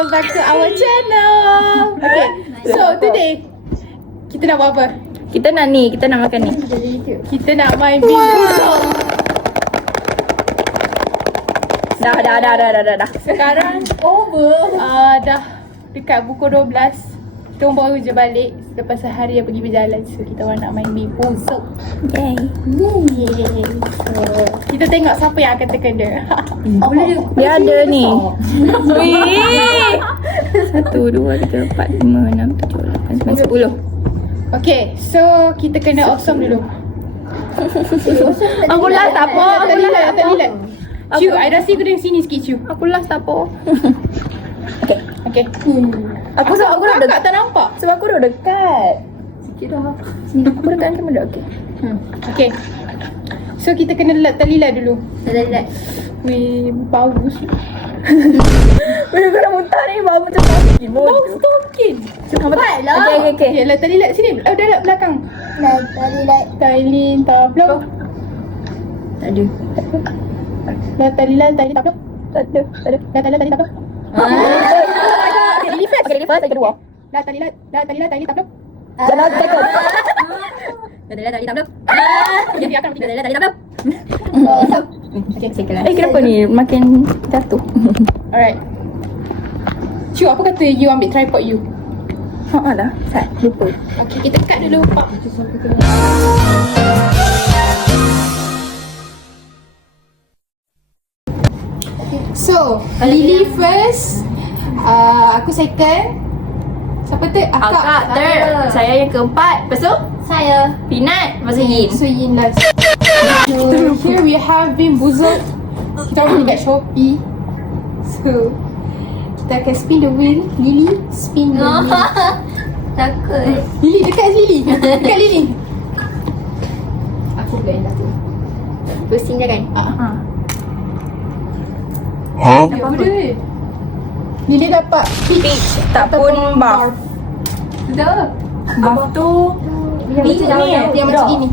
welcome back to our channel. Okay, so today kita nak buat apa? Kita nak makan ni. Kita nak main bingo. Dah. Sekarang dah dekat pukul 12. Kita orang baru je balik lepas sehari yang pergi berjalan. So kita orang nak main bingo. So Yay. so, kita tengok siapa yang akan terkena. Dia ada ni. Wih. 1, 2, 3, 4, 5, 6, 7, 8, 9, 10. Okay, so kita kena awesome dulu. Aku last tak apa. Tak lilat. Cu, I rasa kau dari sini sikit, Cu. Aku last tak apa. Okay. Aku sebab aku dah kakak tak nampak. Sebab aku dah dekat. Sikit dah. Aku dekat kamera dah okey. Okay. So kita kena terlilat dulu. Lihat. Weh, bagus. Wih, aku dah muntah ni. Bau macam tokin. Bau stokin. Cepat lah. Okay. Okay, terlilat sini. Dah belakang. Lihat. Tailin, tablok. Tak ada. Tailin, tablok. Tak ada. Tailin, tablok. Okay, ini first. Okay, ini first. Yang kedua. Tailin, tablok. Jangan takut. Tadi tablok. Jadi akan bertiga. Tadi tablok. Okay, sekelas. Kenapa ni makin jatuh? Alright. Cu, apa kata you ambil tripod you? Haa lah. Lupa. Okay, kita cut dulu. Pak. So, Lily first. Aku second. Siapa tu? Akak third. Saya yang keempat. Lepas tu? Saya. Peanut. Lepas tu Yin. So, Yin last. So, here we have been Buzzer. Kita orang dekat Shopee. So, kita akan spin the wheel. Lily, spin the wheel. Takut. Lily, dekat Lily. Dekat Lily. Aku pula yang satu. Pusing je kan? Ya, boleh. Lily dapat Peach. Tak pun buff. Dah. Buff tu Ni yang macam gini.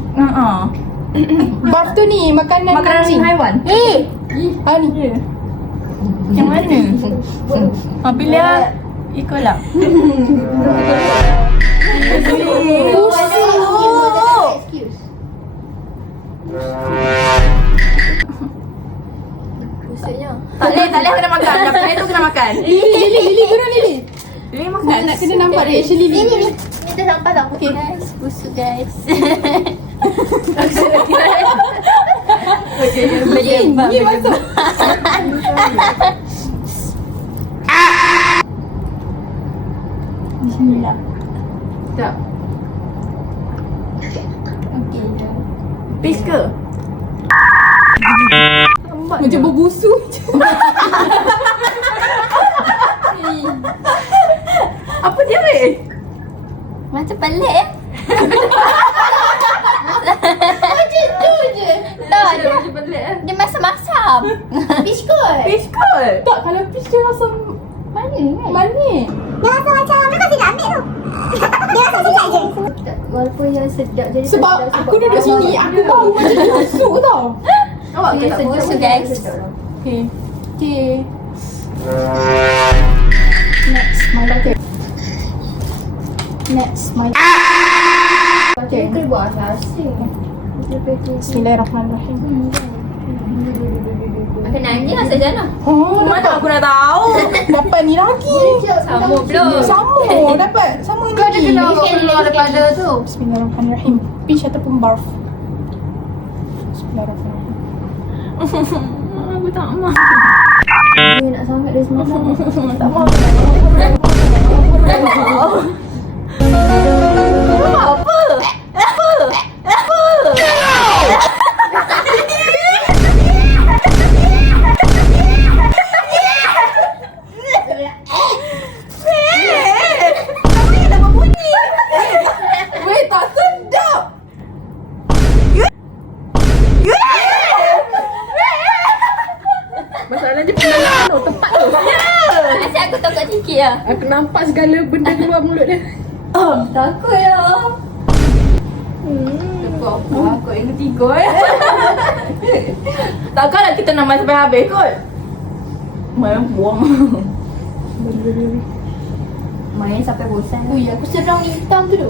Buff tu ni makanan kucing. haiwan. Ni. Yang mana? Pilih ikut lah. Tak boleh kena makan. Yang pilih tu kena makan. Lily turun Lily. Pilih makan. Nak kena nampak reaction Lily. Ni tersampah tak? Okay. Guys, busuk guys. Ni masuk. Bismillah. Tak. Peach ke? Macam berbusu. Apa dia weh? Macam pelik ya? Macam tu je. Tak, Macam pelik eh? dia masam-masam. Biskut. Peach kot. Tak, kalau peach dia rasa Manis kan? manis. Dia rasa macam apa kau tidak ambil tu? Dia rasa sedap je. Walaupun yang sedap jadi Sebab aku duduk sini, aku bau macam busuk tau. Awak dia tak sejuk busuk guys. Okay. Next, my turn. Next, my Dia kena buat asing. Bismillahirrahmanirrahim. Makan nangis lah Sajana. Oh, Mana aku nak tahu? dapat ni lagi. Sama belum? Sama, dapat. Sama Kau ada lagi. keluar daripada tu. Bismillahirrahmanirrahim. Peach ataupun barf. Bismillahirrahmanirrahim. Aku tak mahu. Dia nak sangat dari semalam. Tak mahu. Apa? Weh, tak sedap. Masalahnya penangan tu tepat tu. Asyik aku takut sikit lah. Aku nampak segala benda keluar mulut dia. Takut lah. Aku yang ketiga Takkanlah kita nak main sampai habis kot. Main buang. Main sampai bosan. Ui, aku sedang hitam tu tu.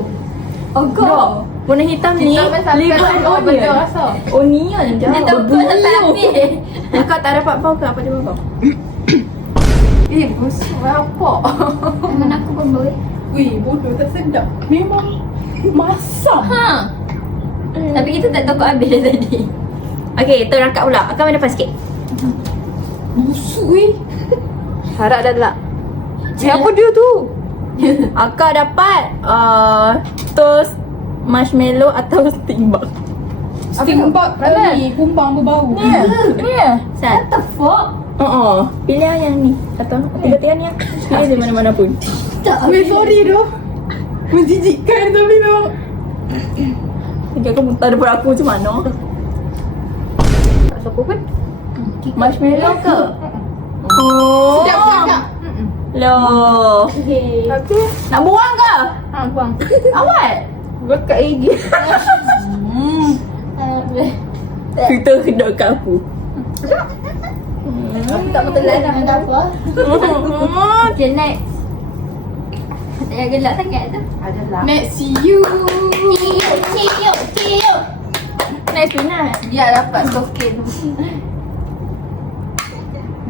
Oh god. Warna hitam ni lipat betul onion. rasa. Onion je. Dia tokok sampai habis. Kakak tak dapat bau ke apa dia bau? Busuk apa? Mana aku pun boleh. Ui, bodoh tak sedap. Memang masam. Ha. Tapi kita tak tokok habis dah tadi. Okey, terangkat pula. Akak main depan sikit. Busuk weh. Harap dah tak. Siapa dia tu? Akak dapat toast marshmallow atau steambug. Steambug ni kumbang berbau. Ya. What the fuck? Pilih yang ni. Atau tiga-tiga ni. Pilih di mana-mana pun. Weh, sorry doh. Menjijikkan tapi memang. Lagi aku muntah depan aku macam mana? Tak siapa pun. Marshmallow ke? Oh. Sedap sangat. Loh. Okay. Nak buang ke? Ha, buang. Awal. Bekat gigi. Kita kedok kat aku. Aku tak betulan dah. Tak apa. Okay, next. Saya gelak sangat tu. Adalah. Next, see you. Cium. Next Pina. Dia dapat soket tu.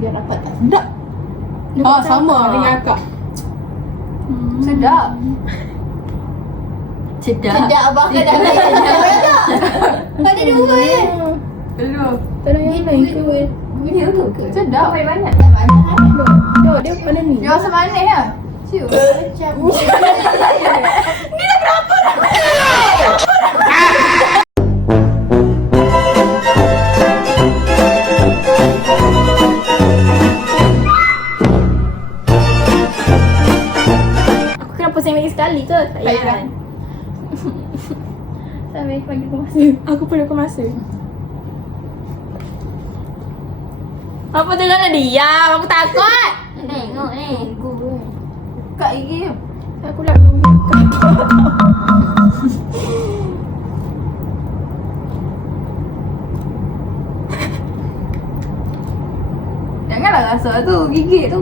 Dia dapat tak sedap. Ah, sama dengan akak. Sedap. Sedap abang kau dah sedap. Kau ada dua je. Belum. Tolong yang lain ke? Dia tu ke? Sedap. Banyak. Tak banyak. Tengok dia mana ni? Dia rasa manis ya? Cium. Macam. Aku kena pusing lagi sekali ke? Tak payah. payah. Sampai bagi aku masa. Aku perlu aku masa. Apa tu nak diam? Aku takut. Tengok ni. Kat gigi tu. Aku lalu. Janganlah rasa tu gigit tu.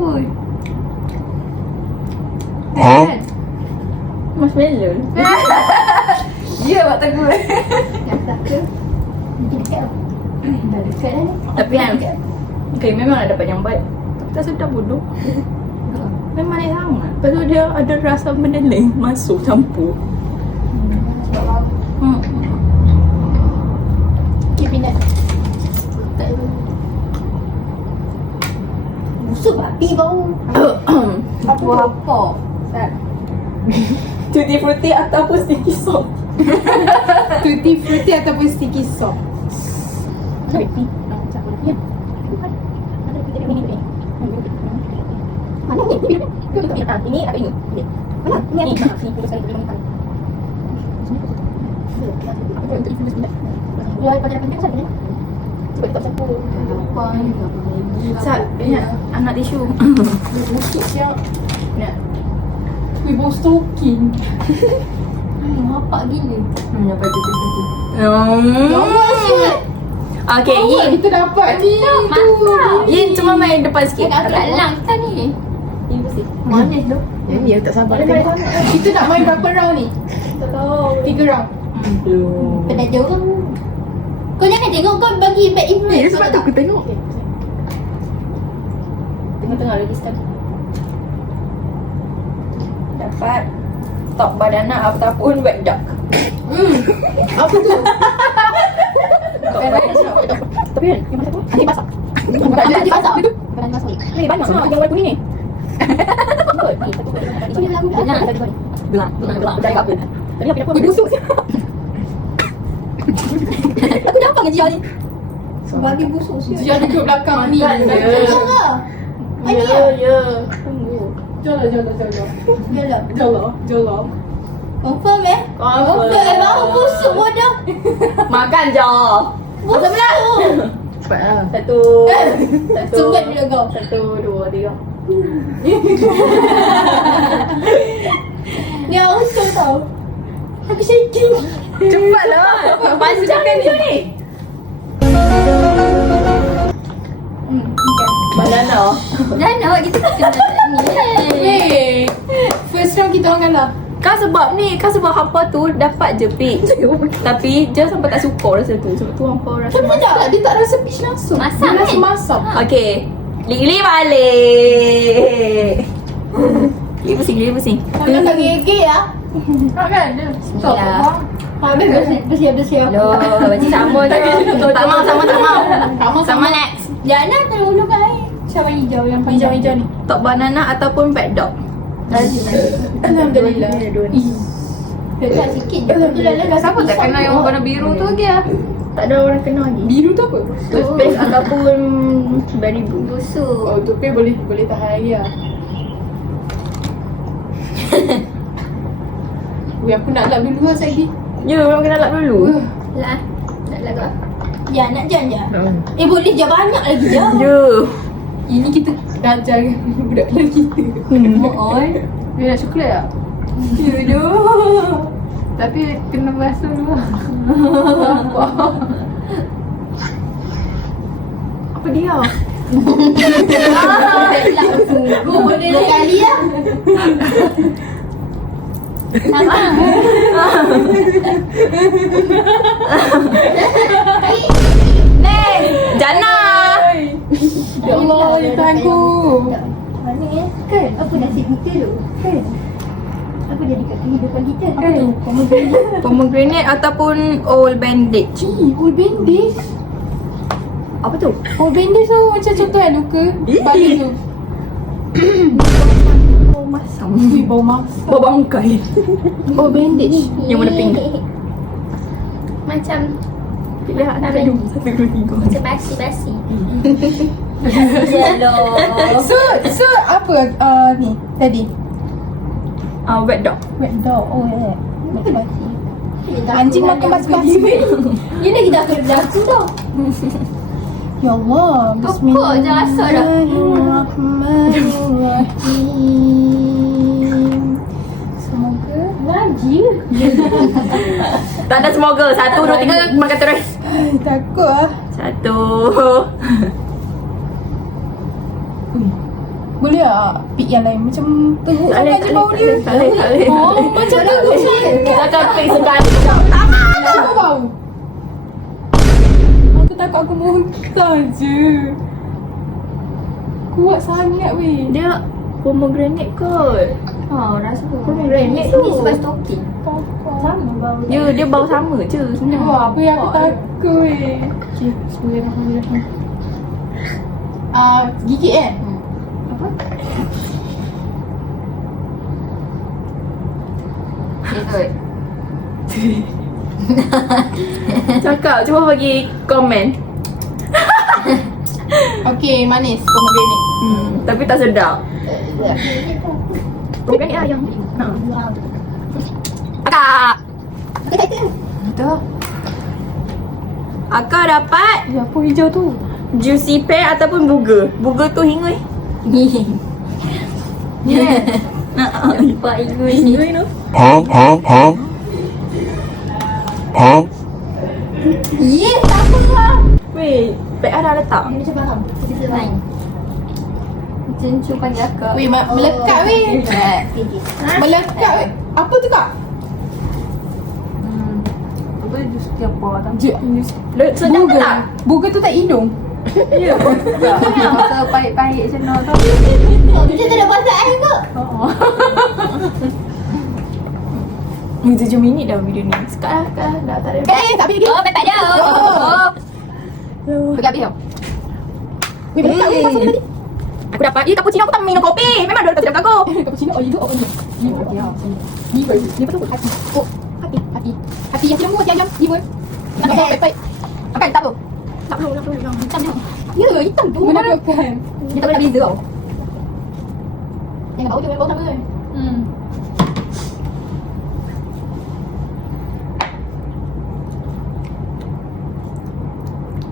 Huh? Marshmallow. Dia buat tegur. Yang satu. Mungkin dekat tu. Dah dekat dah ni. Tapi kan, okay, memang ada dapat yang baik. Tapi tak sedap bodoh. Memang manis sangat. Lepas tu dia ada rasa benda lain masuk campur. Okay, Peanut. Busuk babi bau. Apa? Tutti frutti ataupun sticky salt. Tutti frutti ataupun sticky salt. Mana ni? Ini apa ini? Mana? Ini ni. Putus sekali boleh makan. Luar pada penting pasal ni. Cuba tak campur. Sat, ingat anak tisu. Busuk siap. Nak. Weh, bau stokin. Ngapak gila. Dapat tutti frutti. Okay, Yin. Kita dapat ni. Mantap. Yin cuma main depan sikit. Tak lang kita ni. Yin bersih. Manis tu. Ya, tak sabar. Kita nak main berapa round ni? Tak tahu. 3 round. Pada jauh. Kau jangan tengok, kau bagi bad influence. Sebab tu aku tengok. Tengah-tengah lagi sekali. Dapat top banana ataupun wet duck. Apa tu? Tapi kan, yang masak tu nanti masak. Nanti masak. Bukan masuk. Ni banyak sangat yang warna kuning ni. Gelang. Dari apa? Tadi apa? Busuk. Aku nampak ke Jia ni? Babi busuk siap. Dia duduk belakang ni. Ya. Ya. Tunggu. Jala. Confirm eh? Confirm. Baru busuk bodoh. Makan je. Busuk pula. Cepat lah. Satu. Sungguh dulu kau. 1, 2, 3. Ni awesome tau. Aku shaking. Cepatlah. Panjangkan ni. Banana. Dah nak kita kena ni. Weh, first round kita orang kalah. Kan sebab hampa tu dapat je peach. Tapi dia sampai tak suka rasa tu. Sebab tu hampa rasa Kenapa tak? Dia tak rasa peach langsung. Masam, Dia rasa kan? masam. Okay. Lili balik. Lili pusing. Kalau tak gigit ya. Tak kan? Bismillah. Bersiap. Loh, macam sama je. Tak mau. Sama next. Jana tolong air. Siapa hijau yang panjang? Hijau ni. Top banana ataupun bad dog. Alhamdulillah. Dekat sikit je. Betul lah. Siapa tak kenal yang warna biru tu lagi lah? Tak ada orang kenal lagi. Biru tu apa? Toothpaste ataupun berry blue. Busuk. Oh, tu pun boleh tahan lagi lah. Weh, aku nak lap dulu lah sekali. Ya, memang kena lap dulu. Lah. Nak lagu. Ya, nak jam je. Boleh je banyak lagi je. Ya. Ini kita dah ajar budak kelas kita. On. Weh, nak coklat tak? Dulu. Tapi kena basuh dulu lah. Apa dia? Boleh kali lah. Sama. Next. Jana. Ya Allah, ya Tuhan aku. Mana ya? Kan? Apa nasib kita tu? Kan? Apa jadi kat kehidupan kita? Kan? Pomegranate ataupun old bandage. Old bandage. Apa tu? Old bandage tu macam contoh kan luka balik tu. Bau masam. Ui, bau masak. Bau bangkai. Old bandage. Yang warna pink. Macam Pilih hak satu, dua, tiga. macam basi-basi. Hello. So apa ni tadi? Wet dog. Wet dog. Oh ya. Macam basi. Anjing makan basi-basi. Ni lagi dah kerja tu tau. Ya Allah. Pokok je rasa dah. Bismillahirrahmanirrahim. Semoga Ngaji. Tak ada semoga. 1, 2, 3 makan terus. takut ah. 1. Boleh tak pick yang lain macam teruk sangat je bau dia. Tak boleh. Oh, macam teruk sangat. Kita akan pick sekali. Apa bau? Aku takut aku muntah je. Kuat sangat weh. Dia pomegranate kot. Rasa Pomegranate tu. tu. Ni sebab stoking. Sama bau. Ya, dia bau sama je sebenarnya. Wah, apa yang aku takut weh. Okay, bismillahirrahmanirrahim. Gigit Apa? Betul. Cakap, cuba bagi komen. Okay, manis pomegranate. Tapi tak sedap. Pomegranate lah yang nak. Akak. Betul. Akak dapat Apa hijau tu? juicy pear ataupun buger. Buger tu hingai. Nampak ingui. Hingai tu. Yes, apa lah. Weh, pear dah letak. Ini macam faham. Kita lain. Cencung panggil akak. Weh, melekat weh. Melekat weh. Apa tu kak? Apa jus apa tak? Sedap tak? Burger tu tak hidung. Ya. Rasa pahit-pahit macam tu tau. Macam tak ada bahasa air kot. 7 minit dah video ni. Sekarang dah tak ada. Tak habis lagi. Oh, bapak dia. Oh. Pegang habis tau. Weh, melekat weh. Pasal tadi. Aku dapat. Cappuccino aku tak minum kopi. Memang dia tak sedap aku. Cappuccino, oh itu apa ni? Liver. Liver tu apa? Hati. Oh, hati. Hati yang lembut jam-jam. Liver. Nak baik-baik. Makan tak apa. Tak perlu. Hitam dia. Ya, hitam tu. Menakutkan. Dia tak boleh beza tau. Yang bau tu, yang bau sama kan?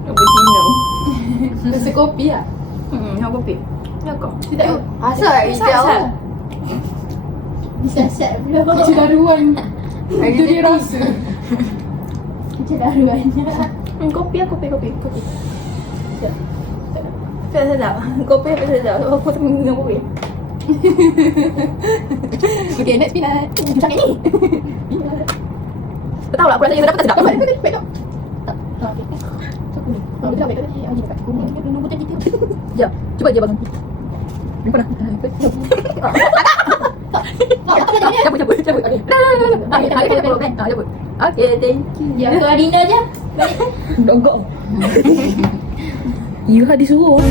Cappuccino. Rasa kopi lah. Nak kopi. Ya kau. Dia tak Asal hijau. Bisa-bisa pula. Celaruan. Itu dia rasa. Celaruannya. Kopi lah, kopi. Tak sedap. Kopi apa sedap? Aku tak minum kopi. Okay, next peanut. Macam ni. Kau tahu lah aku rasa yang sedap tak sedap. Dapat ke tadi? Tak. Tak. Okay. So, kuning. Betul baik tadi. Aku dekat kuning. Dia belum buat gitu. Jom. Cuba je bang. Lupa dah. Cabut. Cabut. Cabut. Okay, thank you. Ya, tu Arina je. Balik. Dogok. You hadis suruh.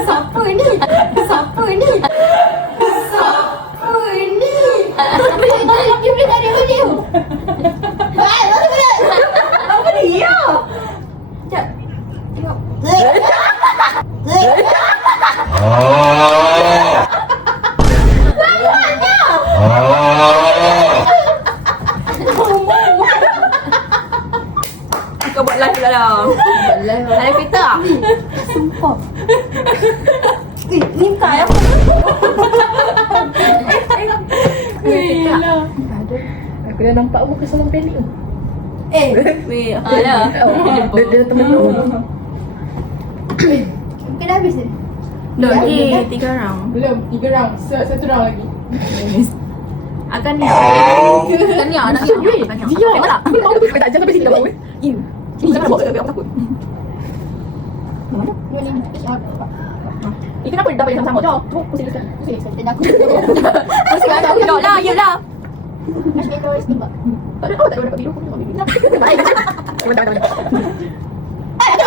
Siapa ni? Siapa ni? Siapa ni? Dia boleh tarik balik. Baik, baru boleh. Apa dia? Sekejap. Tengok. Kau buat live pula dah. Live kereta ah? Sumpah. Ni tak ya? Aku dah nampak muka salam panik tu. Weh, Dah. Dia teman tu. mungkin dah habis ni. Lagi 3 round. Belum. 3 round. Satu round lagi. Akan ni. Akan ni anak ni. Dia. Tengok tak? Kau tak jangan sampai sini kat bawah. Sini jangan bawa aku takut. Ni kenapa dah balik sama-sama? Jom. Pusing sekali. Dan aku Pusing tak tahu lah. Yelah. marshmallow es tembak. Tak ada. Tak ada dapat biru. Kau tengok biru. Aku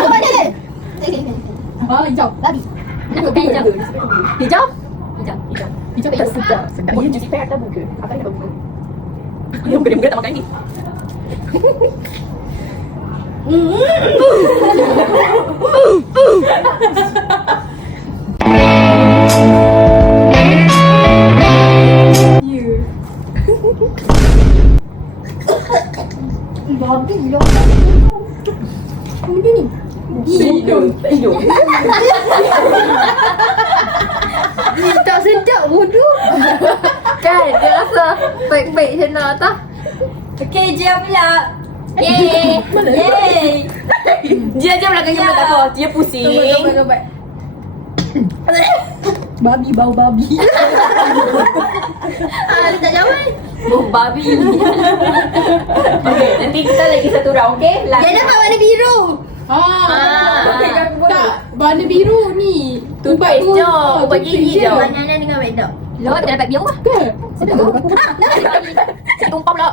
balik dia. Hijau. Babi. Aku kan hijau. Hijau? Hijau. Hijau tak sedap. Sedap. Ia juice pack atau buka? Apa yang dapat buka? Dia tak makan ni. Babi lah. Benda ni. Hidung. Tak sedap bodoh. Kan dia rasa baik-baik macam nak tak? Okey, Jia pula. Yeay. Yeay. Dia je belakang dia tak apa. Dia pusing. Babi, bau babi. Dia tak jawab. Oh babi. Okay, nanti kita lagi satu round, okay? Dia dapat warna biru. Okay, tak. Warna biru ni. Toothpaste je. Ubat gigi je. Banana dengan red dot. Lawa kita dapat biru lah. Ke? Sedap ke? Saya tumpah pula.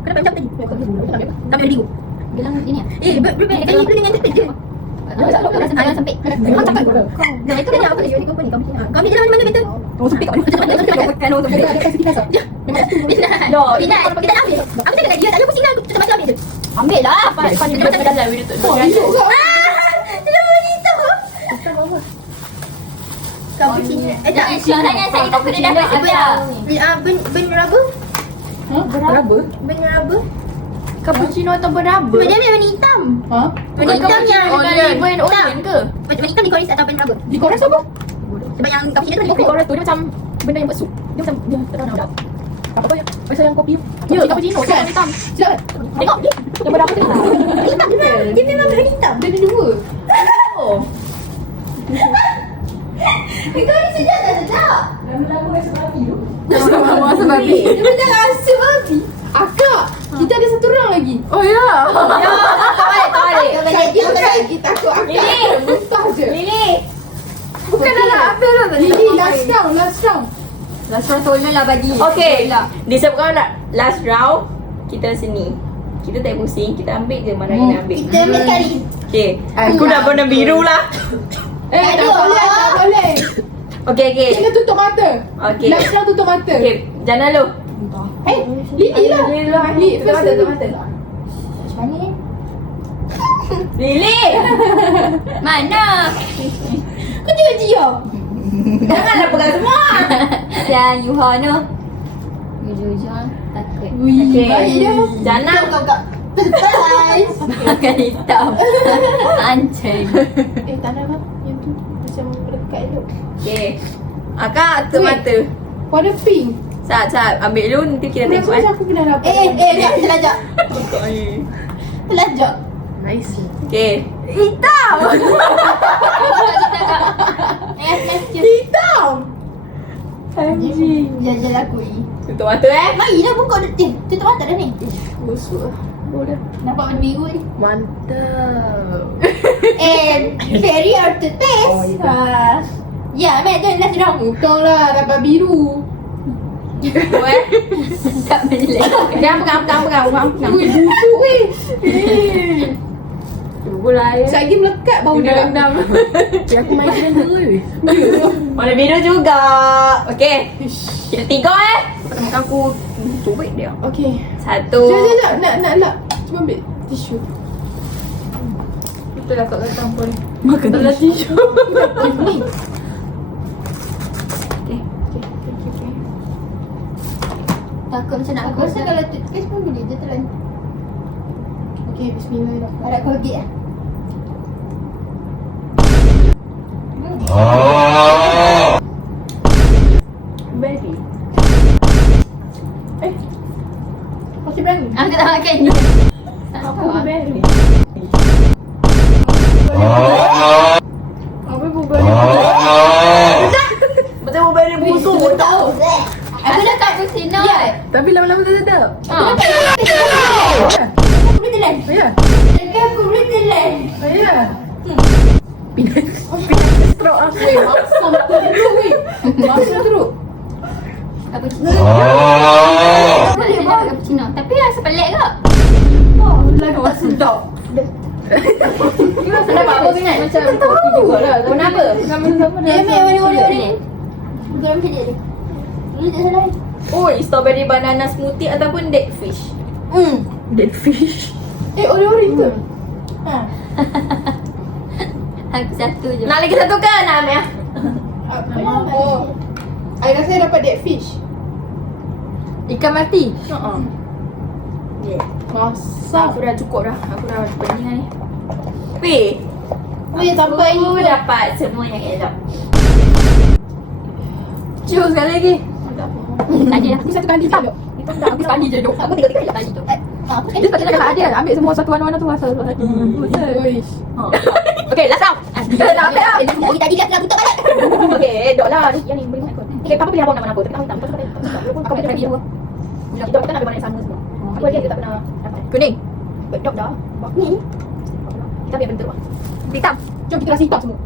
Kau dapat macam tadi. Tak boleh biru. Bilang ini ah. Berbeza tadi itu dengan tepit je. Ayam sempit. Kau cakap. Nah, itu kan apa dia kau ni. Kau ambil jalan mana betul? Oh sempit kat mana? Kan orang sempit. Ada kasih kita. Dah. Pinat ambil. Aku cakap dia tak ada pusing aku macam ambil je. Ambil lah. Pas dia macam dalam video tu. Oh, hidup ke? Dia begitu. Kau pusing. Jangan saya tak kena dapat ben rubber. Berapa? Ben rubber. Cappuccino atau berapa? Dia ambil warna hitam. Ha? Warna hitam yang Onion ke? Warna hitam ni koris atau ben rubber. Di korang apa? Sebab yang cappuccino tu Kopi korang tu dia macam benda yang buat sup. Dia macam dia tak tahu nak buat. Apa ya? Pasal yang kopi. Ya, cappuccino kan hitam. Sedap kan? Tengok ni. Yang berapa tu? hitam dia memang warna hitam. Dia ada dua. Oh. Kau ni sedap tak sedap? Lama-lama rasa babi tu. Rasa babi. Dia macam rasa babi. Akak, kita ada satu round lagi. Oh ya. Ya, tak balik. Kau balik. Kita takut akak. Lili. Muntah je. Lili. Bukan dah habis dah tadi. Lili, last round. Last round tolong lah bagi. Okay, disebabkan nak last round, kita sini. Kita tak pusing, kita ambil je mana yang nak ambil. Kita ambil sekali. Okay, aku dah warna biru lah. Tak boleh. Okay. Kena tutup mata. Okay. Last round tutup mata. Okay, jangan lu. Lili lah. Lili, first tutup Lili. mata. Macam mana ni? Lili. Mana? Kau tengok Jia. Janganlah pegang semua. Yang Yuha ni. Jujur takut. Wih, Okay. baik dia. Jangan. Kau. Surprise. Makan hitam. Ancing. Tak nak bang. Yang tu macam dekat elok. Okay. Akak tutup mata. Warna pink. Sat, ambil dulu nanti kita Aku tengok rasa aku kena dapat. Sekejap, terlajak. Terlajak. Nice. Okay. Hitam. Hitam. Anjing. Jajal aku ni. Tutup mata Mari dah buka tutup mata dah ni. Busuk lah. Boleh. Nampak warna biru ni. Mantap. And very hard to taste. Ya, Mek tu dah sedang. Bukan lah, dapat biru. Tak boleh. Pegang. Ui, busuk weh. Boleh. Sekejap melekat bau dia. Aku main dengan dulu. Warna biru juga. Okay. Kita 3 Makan aku cubit dia. Okay. 1. Sekejap. Nak. Cuba ambil tisu. Betul lah kat datang pun. Makan Ada tisu. Ni. Okay. Takut macam nak. Aku rasa kalau toothpaste pun boleh je telan. Okay, bismillahirrahmanirrahim. Harap Colgate lah. Berry. Masih berani? Aku tak makan ni. Tak Apa apa. berry? Apa berani? Macam berry busuk. Tahu. Aku dah tak bersinar. Tapi lama-lama tak sedap. Aku boleh telan. Ya. Aku boleh telan. Ya. Pindah strok aku. Weh, masam teruk weh. Masam teruk. Apa Cina? Boleh buat cappuccino. Tapi rasa pelik ke? Lagi tak sedap. Kenapa apa minat macam kopi jugalah. Kenapa? Sama-sama Dia ambil warna-warna ni. Bukan macam dia. Dulu tak salah. Oi, strawberry banana smoothie ataupun dead fish. Dead fish. Ori-ori tu. Ha. Aku satu je. Nak lagi satu ke nak ambil? Oh. I rasa I dapat dead fish. Ikan mati. Masak. Aku dah cukup dah. Aku dah pening dah ni. Weh, Boleh sampai aku ni. dapat semua yang elok. Cium sekali lagi. Tadi dah. Ni satu kali je. Itu dah habis sekali je duk. Aku tiga-tiga je tadi tu. Apa Dia sepatutnya dah ada. Ambil semua satu warna-warna tu rasa. Oish. Okay, last round. Tak apa lah. Lagi tadi dah tutup balik. Okay, dok lah. Yang ni boleh makan. Okay, Papa pilih abang nak mana apa. Tapi tahu hitam. Aku pilih biru. Kita nak ambil warna yang sama semua. Aku dia tak pernah dapat. Kuning. Bedok dah. Ni. Kita ambil bentuk. Hitam. Jom kita rasa hitam semua.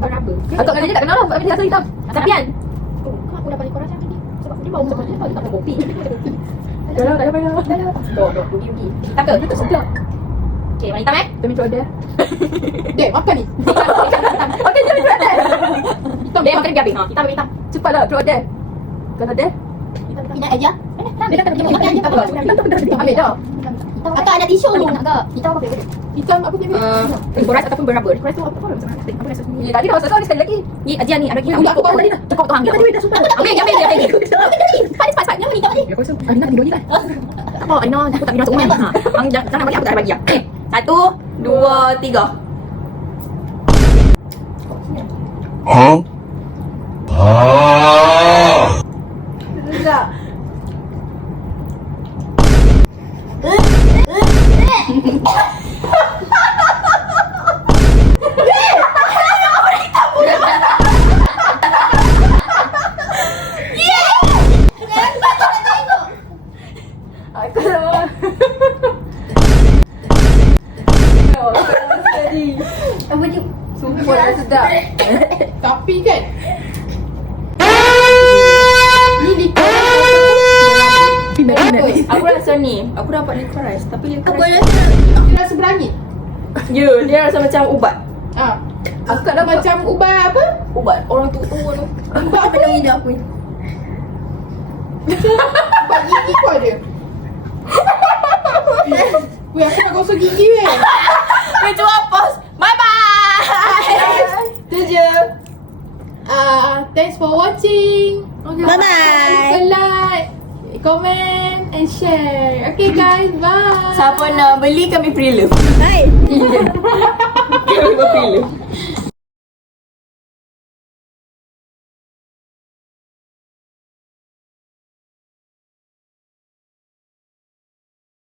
Warna apa? Akak dengan dia tak kenal lah. Tapi dia rasa hitam. Sapian. Oh, aku dah balik korang macam ni. Sebab dia bau macam mana? Tak ada kopi. Dah lah, dah payah. Dok, rugi. Hitam ke? Tak sedap. Okay, warna hitam Kita minta order. Dek, makan ni. Okay, jom cuba deh. Hitam. Dia makan dia habis. Hitam habis hitam. Cepatlah, draw order. Kalau dia, Tidak aja. dia kata dia makan hitam ke? Ambil dah. Akak ada tisu tu. Hitam apa dia? Hitam apa dia ambil? Beras ataupun berapa? Beras tu apa macam mana? Apa rasa ni? Tadi dah rasa sekali lagi. Ni ajar ni ada lagi. Udah, aku bawa tadi dah. Cukup tu hang. Tadi dah sumpah. Okey, ambil dia lagi. Panas. Kenapa ni tak boleh? Aku rasa Alina nak video ni kan? Oh, Aina, aku tak minum seumur ni. Hang jangan bagi aku tak ada bagi. Okey. 1 2 3. Huh? Sedap. Aku dah Apa dia? Sumpah dah sedap. Tapi kan ni licorice. Aku rasa ni, aku dapat licorice tapi Aku licorice. rasa Dia rasa berangit. Ya, dia rasa macam ubat. Ah. Aku dah macam ubat apa? Ubat orang tua tu. Ubat apa yang hidup aku? Ubat gigi kau ada. Weh, aku nak gosok gigi weh. Weh, cuba pause. Bye bye. Itu je. Thanks for watching. Bye-bye. Jangan lupa like, comment and share. Okay guys, bye. Siapa nak beli kami pre-love. Hai. Kami pre-love.